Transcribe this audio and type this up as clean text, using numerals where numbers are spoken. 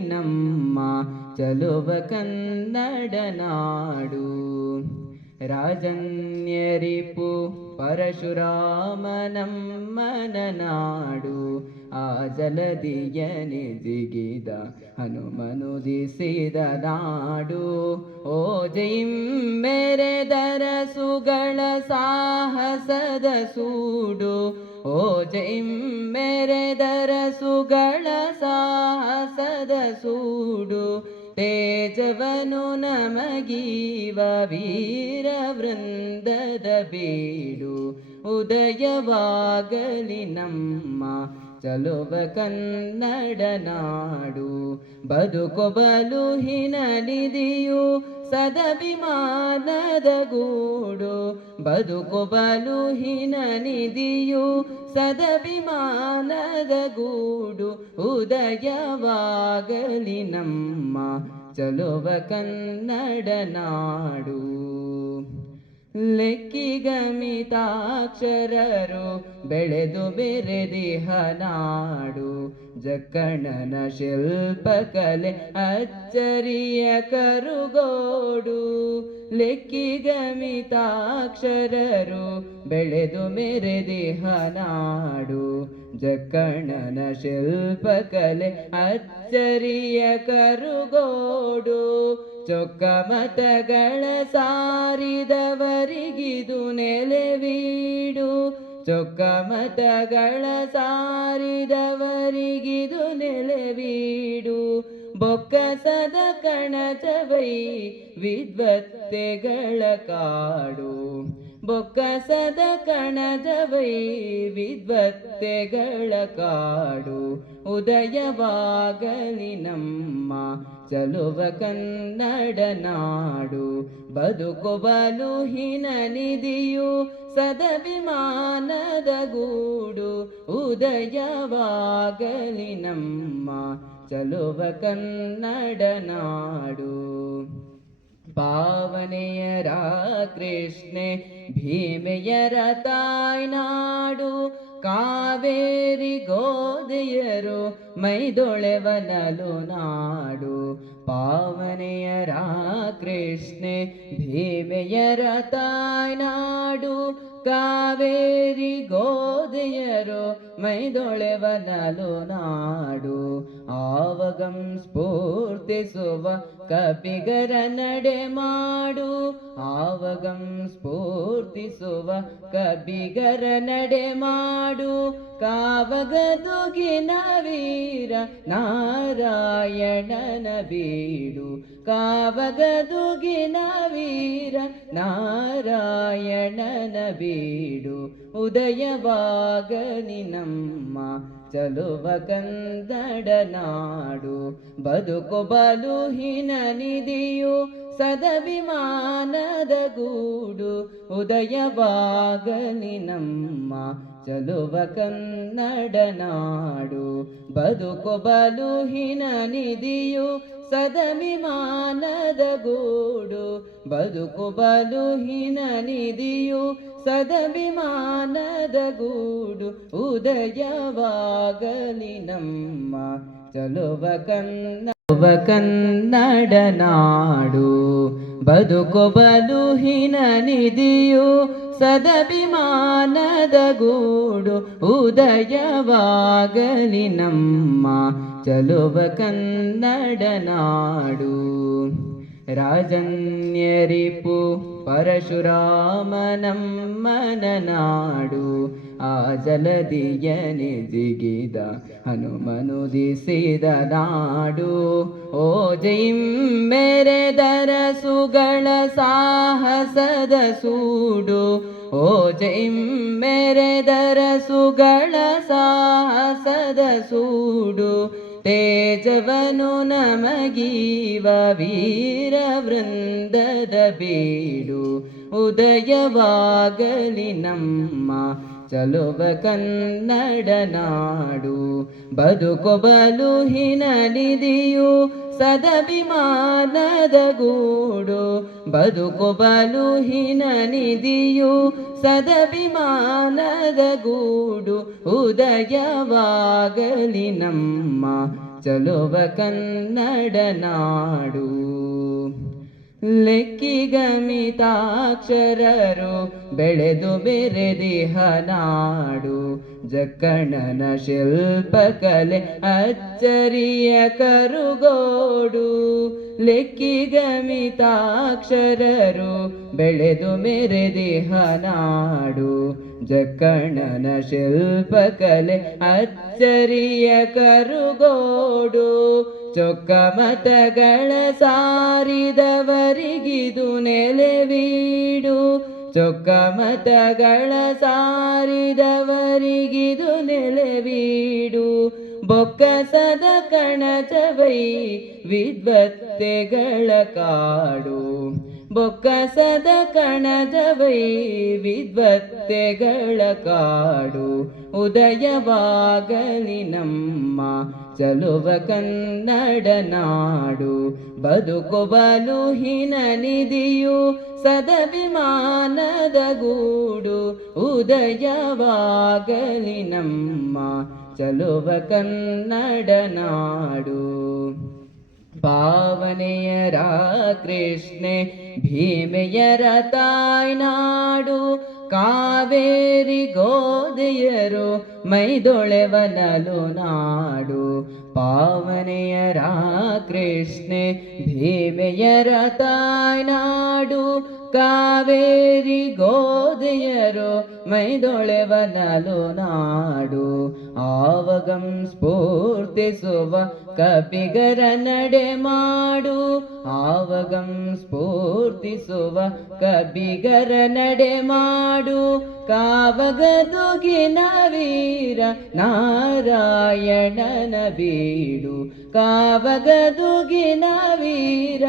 ನಮ್ಮ ಚಲುವ ಕನ್ನಡ ನಾಡು. ರಾಜನ್ಯರಿಪು ಪರಶುರಾಮ ನಮ್ಮನ ನಾಡು. ಆ ಜಲದಿಯನೆ ಜಿಗಿದ ಹನುಮನುದಿಸಿದ ನಾಡು. ಓ ಜೈಂ ಮೆರೆದರ ಸುಗಳ ಸಾಹಸದ ಸೂಡು. ಓ ಜೈಂ ಮೆರೆದರ ಸುಗಳ ಸಾಹಸದ ಸೂಡು. ತೇಜವನು ನಮಗೀವ ವೀರ ವೃಂದದ ಬೀಡು. ಉದಯವಾಗಲಿ ನಮ್ಮ ಚಲುವ ಕನ್ನಡ ನಾಡು. ಬದುಕು ಬಲುಹಿನ ನಿಧಿಯು ಸದಭಿಮಾನದ ಗೂಡು. ಬದುಕು ಬಲುಹಿನ ನಿಧಿಯು ಸದಭಿಮಾನದ ಗೂಡು. ಉದಯವಾಗಲಿ ನಮ್ಮ ಚಲುವ ಕನ್ನಡ ನಾಡು. ಲೆಕ್ಕಿಗಮಿತಾಕ್ಷರರು ಬೆಳೆದು ಬೆರೆದಿಹ ನಾಡು. ಜಕ್ಕಣ್ಣನ ಶಿಲ್ಪಕಲೆ ಅಚ್ಚರಿಯ ಕರುಗೋಡು. ಲೆಕ್ಕಿಗಮಿತಾಕ್ಷರರು ಬೆಳೆದು ಮೆರೆದಿಹ ನಾಡು. ಜಕ್ಕಣ್ಣನ ಶಿಲ್ಪಕಲೆ ಅಚ್ಚರಿಯ ಕರುಗೋಡು. ಚೊಕ್ಕ ಮತಗಳ ಸಾರಿದವರಿಗಿದು ನೆಲೆವೀಡು. ಚೊಕ್ಕ ಮತಗಳ ಸಾರಿದವರಿಗಿದು ನೆಲೆವೀಡು. ಬೊಕ್ಕಸದ ಕಣಜವೈ ವಿದ್ವತ್ತೆಗಳ ಕಾಡು. ಬೊಕ್ಕಸದ ಕಣಜವೈ ವಿದ್ವತ್ತೆಗಳ ಕಾಡು. ಉದಯವಾಗಲಿ ನಮ್ಮ ಚಲುವ ಕನ್ನಡ ನಾಡು. ಬದುಕು ಬಲುಹಿನ ನಿಧಿಯು ಸದಭಿಮಾನದ ಗೂಡು. ಉದಯವಾಗಲಿ ನಮ್ಮ ಚಲುವ ಕನ್ನಡ ನಾಡು. ಪಾವನೆಯರ ಕೃಷ್ಣೆ ಭೀಮೆಯರ ತಾಯ್ನಾಡು. ಕಾವೇರಿ ಗೋದೆಯರು ಮೈದೊಳೆವನಲು ನಾಡು. ಪಾವನೆಯರ ಕೃಷ್ಣೆ ಭೀಮೆಯರ ತಾಯ್ನಾಡು. ಕಾವೇರಿ ಗೋದೆಯರು ಮೈದೊಳೆವನಲು ನಾಡು. ಆವಗಂ ಸ್ಫೂರ್ತಿಸುವ ಕಪಿಗರ ನಡೆ ಮಾಡು. ಆವಗಂ ಸ್ಫೂರ್ತಿಸುವ ಕಪಿಗರ ನಡೆ ಮಾಡು. ಕಾವಗದುಗಿನ ವೀರ ನಾರಾಯಣನ ಬೀಡು. ಕಾವಗದುಗಿನ ವೀರ ನಾರಾಯಣನ ಬೀಡು. ಉದಯವಾಗಲಿ ನಮ್ಮ ಚಲುವ ಕನ್ನಡ ನಾಡು. ಬದುಕು ಬಲುಹಿನ ನಿಧಿಯು ಸದಭಿಮಾನದ ಗೂಡು. ಉದಯವಾಗಲಿ ನಮ್ಮ ಚಲುವ ಕನ್ನಡ ನಾಡು. ಬದುಕು ಬಲುಹಿನ ನಿಧಿಯು ಸದಭಿಮಾನದ ಗೂಡು. ಬದುಕು ಬಲುಹಿನ ನಿಧಿಯು ಸದಭಿಮಾನದ ಗೂಡು. ಉದಯವಾಗಲಿ ನಮ್ಮ ಚಲುವ ಕನ್ನಡ ನಾಡು. ಬದುಕು ಬಲುಹಿನ ನಿಧಿಯು ಸದಭಿಮಾನದ ಗೂಡು. ಉದಯವಾಗಲಿ ನಮ್ಮ ಚಲುವ ಕನ್ನಡ ನಾಡು. ರಾಜನ್ಯರಿಪು ಪರಶುರಾಮ ನಮ್ಮನ ನಾಡು. ಆ ಜಲದಿಯನೆ ಜಿಗಿದ ಹನುಮನುದಿಸಿದ ನಾಡು. ಓ ಜೈಂ ಮೆರೆದರ ಸುಗಳ ಸಾಹಸದ ಸೂಡು. ಓ ಜೈಂ ಮೆರೆದರ ಸುಗಳ ಸಾಹಸದ ಸೂಡು. ತೇಜವನು ನಮಗೀವ ವೀರ ವೃಂದದ ಬೀಡು. ಉದಯವಾಗಲಿ ನಮ್ಮ ಚಲುವ ಕನ್ನಡ ನಾಡು. ಬದುಕು ಬಲುಹಿನ ನಿಧಿಯು ಸದಭಿಮಾನದ ಗೂಡು. ಬದುಕು ಬಲುಹಿನ ನಿಧಿಯು ಸದಭಿಮಾನದ ಗೂಡು. ಉದಯವಾಗಲಿ ನಮ್ಮ ಚಲುವ ಕನ್ನಡ ನಾಡು. ಲೆಕ್ಕಿಗಮಿತಾಕ್ಷರರು ಬೆಳೆದು ಬೆರೆದಿಹ ನಾಡು. ಜಕ್ಕಣ್ಣನ ಶಿಲ್ಪಕಲೆ ಅಚ್ಚರಿಯ ಕರುಗೋಡು. ಲೆಕ್ಕಿಗಮಿತಾಕ್ಷರರು ಬೆಳೆದು ಮೆರೆದಿಹ ನಾಡು. ಜಕ್ಕಣ್ಣನ ಶಿಲ್ಪಕಲೆ ಅಚ್ಚರಿಯ ಕರುಗೋಡು. ಚೊಕ್ಕ ಮತಗಳ ಸಾರಿದವರಿಗಿದು ನೆಲೆವೀಡು. ಚೊಕ್ಕ ಮತಗಳ ಸಾರಿದವರಿಗಿದು ನೆಲೆವೀಡು. ಬೊಕ್ಕಸದ ಕಣಜವೈ ವಿದ್ವತ್ತೆಗಳ ಕಾಡು. ಬೊಕ್ಕಸದ ಕಣಜವೈ ವಿದ್ವತ್ತೆಗಳ ಕಾಡು. ಉದಯವಾಗಲಿ ನಮ್ಮ ಚಲುವ ಕನ್ನಡ ನಾಡು. ಬದುಕು ಬಲುಹಿನ ನಿಧಿಯು ಸದಭಿಮಾನದ ಗೂಡು. ಉದಯವಾಗಲಿ ನಮ್ಮ ಚಲುವ ಕನ್ನಡ ನಾಡು. ಪಾವನೆಯರ ಕೃಷ್ಣೆ ಭೀಮೆಯರ ತಾಯ್ನಾಡು. ಕಾವೇರಿ ಗೋದೆಯರು ಮೈದೊಳೆವನಲು ನಾಡು. ಪಾವನೆಯರ ಕೃಷ್ಣೆ ಭೀಮೆಯರ ತಾಯ್ನಾಡು. ಕಾವೇರಿ ಗೋದೆಯರು ಮೈದೊಳೆವನಲು ನಾಡು. ಆವಗಂ ಸ್ಫೂರ್ತಿಸುವ ಕಪಿಗರ ನಡೆ ಮಾಡು. ಆವಗಂ ಸ್ಫೂರ್ತಿಸುವ ಕಪಿಗರ ನಡೆ ಮಾಡು. ಕಾವಗದುಗಿನ ವೀರ ನಾರಾಯಣನ ಬೀಡು. ಕಾವಗದುಗಿನ ವೀರ